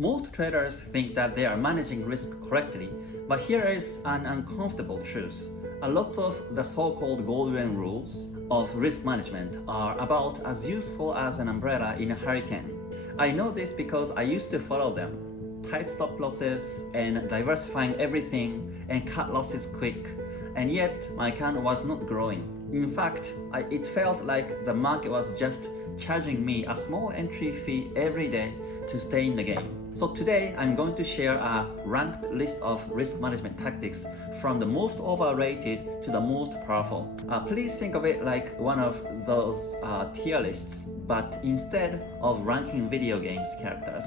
Most traders think that they are managing risk correctly, but here is an uncomfortable truth. A lot of the so-called golden rules of risk management are about as useful as an umbrella in a hurricane. I know this because I used to follow them. Tight stop losses and diversifying everything and cut losses quick. And yet my account was not growing. In fact, it felt like the market was just charging me a small entry fee every day to stay in the game. So today I'm going to share a ranked list of risk management tactics from the most overrated to the most powerful. Please think of it like one of those tier lists, but instead of ranking video games characters.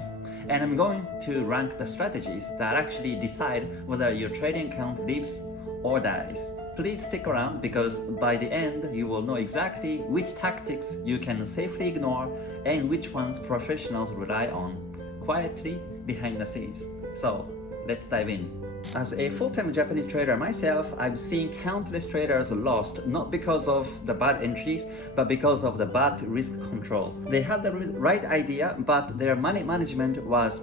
And I'm going to rank the strategies that actually decide whether your trading account lives or dies. Please stick around because by the end you will know exactly which tactics you can safely ignore and which ones professionals rely on quietly behind the scenes. So let's dive in. As a full-time Japanese trader myself, I've seen countless traders lost not because of the bad entries, but because of the bad risk control. They had the right idea, but their money management was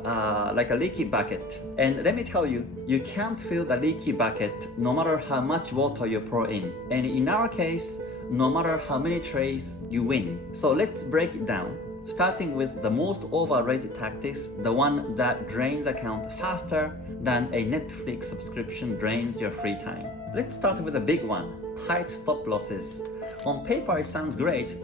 like a leaky bucket. And let me tell you, you can't fill the leaky bucket no matter how much water you pour in. And in our case, no matter how many trades you win. So let's break it down. Starting with the most overrated tactics, the one that drains account faster than a Netflix subscription drains your free time. Let's start with a big one, tight stop losses. On paper it sounds great,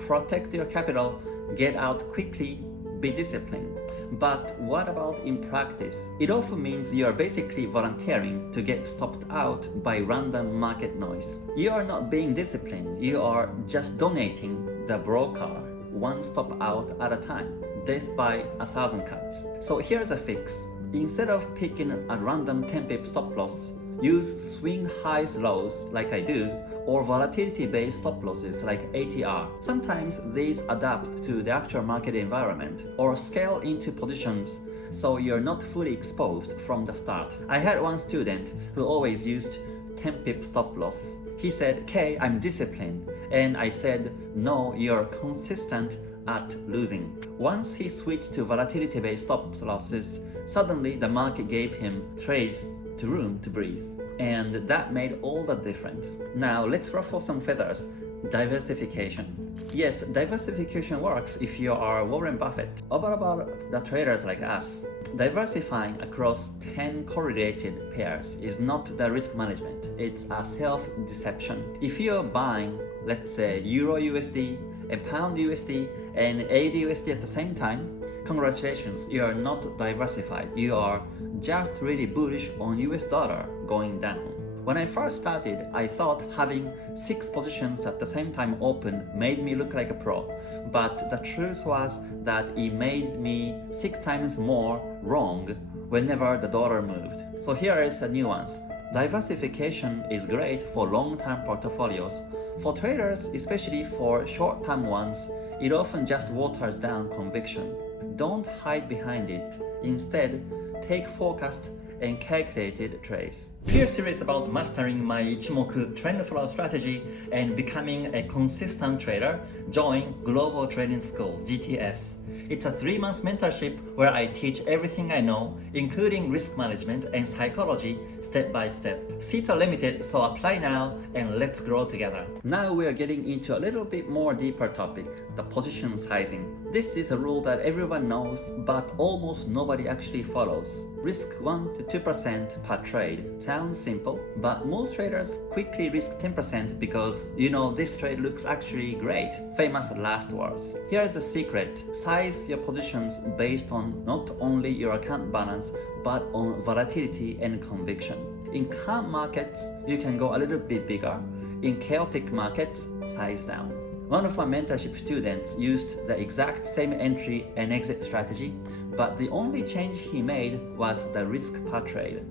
protect your capital, get out quickly, be disciplined. But what about in practice? It often means you are basically volunteering to get stopped out by random market noise. You are not being disciplined, you are just donating the broker one stop out at a time, death by 1,000 cuts. So here's a fix. Instead of picking a random 10 pip stop loss, use swing highs lows like I do, or volatility based stop losses like ATR. Sometimes these adapt to the actual market environment or scale into positions so you're not fully exposed from the start. I had one student who always used 10 pip stop loss. He said, "Kay, I'm disciplined." And I said, "No, you're consistent at losing." Once he switched to volatility-based stop losses, suddenly the market gave him trades to room to breathe. And that made all the difference. Now let's ruffle some feathers. Diversification. Yes, diversification works if you are Warren Buffett. About the traders like us, diversifying across 10 correlated pairs is not the risk management, it's a self-deception. If you're buying, let's say, Euro USD, a Pound USD, and AD USD at the same time, congratulations, you are not diversified. You are just really bullish on US dollar going down. When I first started, I thought having 6 positions at the same time open made me look like a pro. But the truth was that it made me 6 times more wrong whenever the dollar moved. So here is a nuance. Diversification is great for long-term portfolios. For traders, especially for short-term ones, it often just waters down conviction. Don't hide behind it. Instead, take focused and calculated trades. If you're serious about mastering my Ichimoku trend flow strategy and becoming a consistent trader, join Global Trading School, GTS. It's a 3-month mentorship where I teach everything I know, including risk management and psychology, step by step. Seats are limited, so apply now and let's grow together. Now we are getting into a little bit more deeper topic, the position sizing. This is a rule that everyone knows, but almost nobody actually follows. Risk 1 to 2% per trade. Sounds simple, but most traders quickly risk 10% because, this trade looks actually great. Famous last words. Here's a secret. Size your positions based on not only your account balance, but on volatility and conviction. In calm markets, you can go a little bit bigger. In chaotic markets, size down. One of my mentorship students used the exact same entry and exit strategy, but the only change he made was the risk per trade.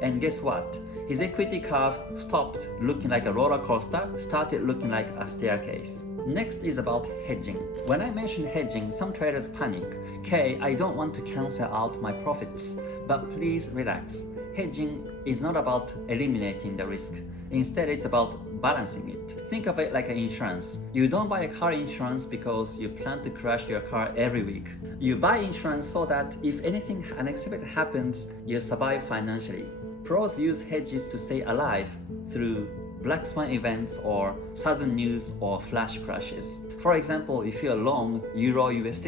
And guess what? His equity curve stopped looking like a roller coaster, started looking like a staircase. Next is about hedging. When I mention hedging, some traders panic. "Okay, I don't want to cancel out my profits." But please relax. Hedging is not about eliminating the risk. Instead, it's about balancing it. Think of it like an insurance. You don't buy a car insurance because you plan to crash your car every week. You buy insurance so that if anything unexpected happens, you survive financially. Pros use hedges to stay alive through black swan events or sudden news or flash crashes. For example, if you're long Euro USD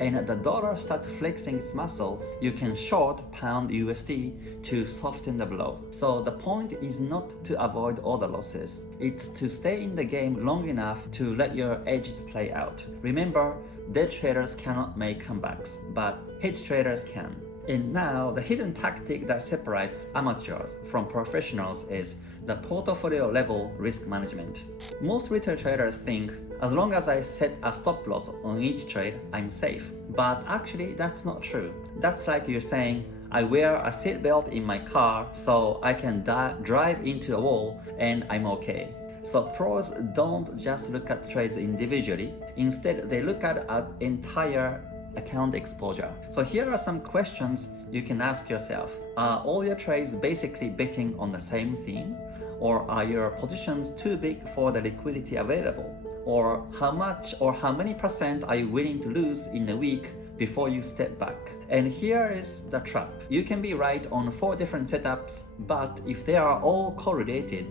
and the dollar starts flexing its muscles, you can short pound USD to soften the blow. So the point is not to avoid all the losses. It's to stay in the game long enough to let your edges play out. Remember, day traders cannot make comebacks, but hedge traders can. And now, the hidden tactic that separates amateurs from professionals is the portfolio level risk management. Most retail traders think, as long as I set a stop loss on each trade, I'm safe. But actually, that's not true. That's like you're saying, I wear a seatbelt in my car so I can drive into a wall and I'm okay. So pros don't just look at trades individually. Instead, they look at an entire account exposure. So here are some questions you can ask yourself. Are all your trades basically betting on the same theme? Or are your positions too big for the liquidity available? Or how much or how many percent are you willing to lose in a week before you step back? And here is the trap. You can be right on 4 different setups, but if they are all correlated,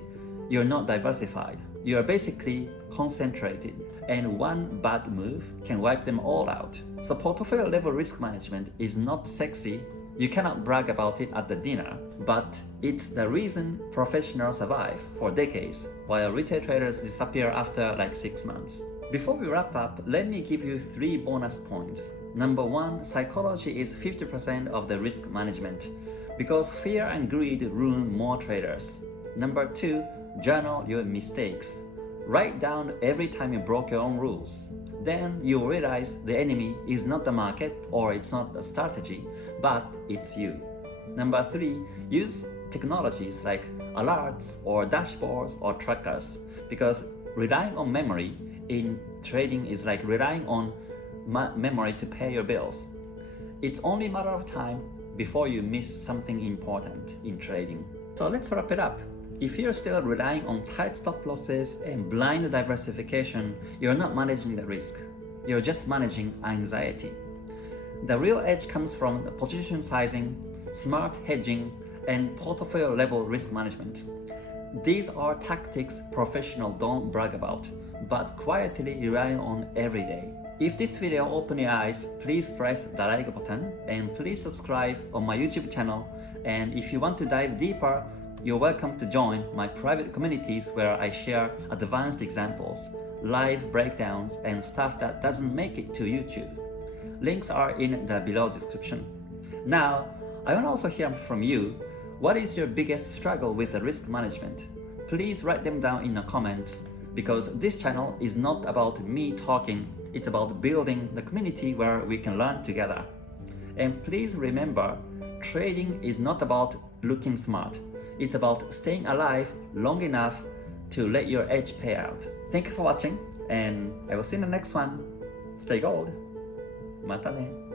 you're not diversified. You're basically concentrated, and one bad move can wipe them all out. So portfolio level risk management is not sexy. You cannot brag about it at the dinner, but it's the reason professionals survive for decades, while retail traders disappear after like 6 months. Before we wrap up, let me give you 3 bonus points. Number 1, psychology is 50% of the risk management, because fear and greed ruin more traders. Number 2, journal your mistakes. Write down every time you broke your own rules. Then you realize the enemy is not the market or it's not the strategy, but it's you. Number 3, use technologies like alerts or dashboards or trackers, because relying on memory in trading is like relying on memory to pay your bills. It's only a matter of time before you miss something important in trading. So let's wrap it up. If you're still relying on tight stop losses and blind diversification, you're not managing the risk. You're just managing anxiety. The real edge comes from the position sizing, smart hedging, and portfolio level risk management. These are tactics professionals don't brag about, but quietly rely on every day. If this video opened your eyes, please press the like button and please subscribe on my YouTube channel. And if you want to dive deeper, you're welcome to join my private communities where I share advanced examples, live breakdowns, and stuff that doesn't make it to YouTube. Links are in the below description. Now, I want to also hear from you. What is your biggest struggle with the risk management? Please write them down in the comments, because this channel is not about me talking, it's about building the community where we can learn together. And please remember, trading is not about looking smart. It's about staying alive long enough to let your edge pay out. Thank you for watching, and I will see you in the next one. Stay gold. Mata ne.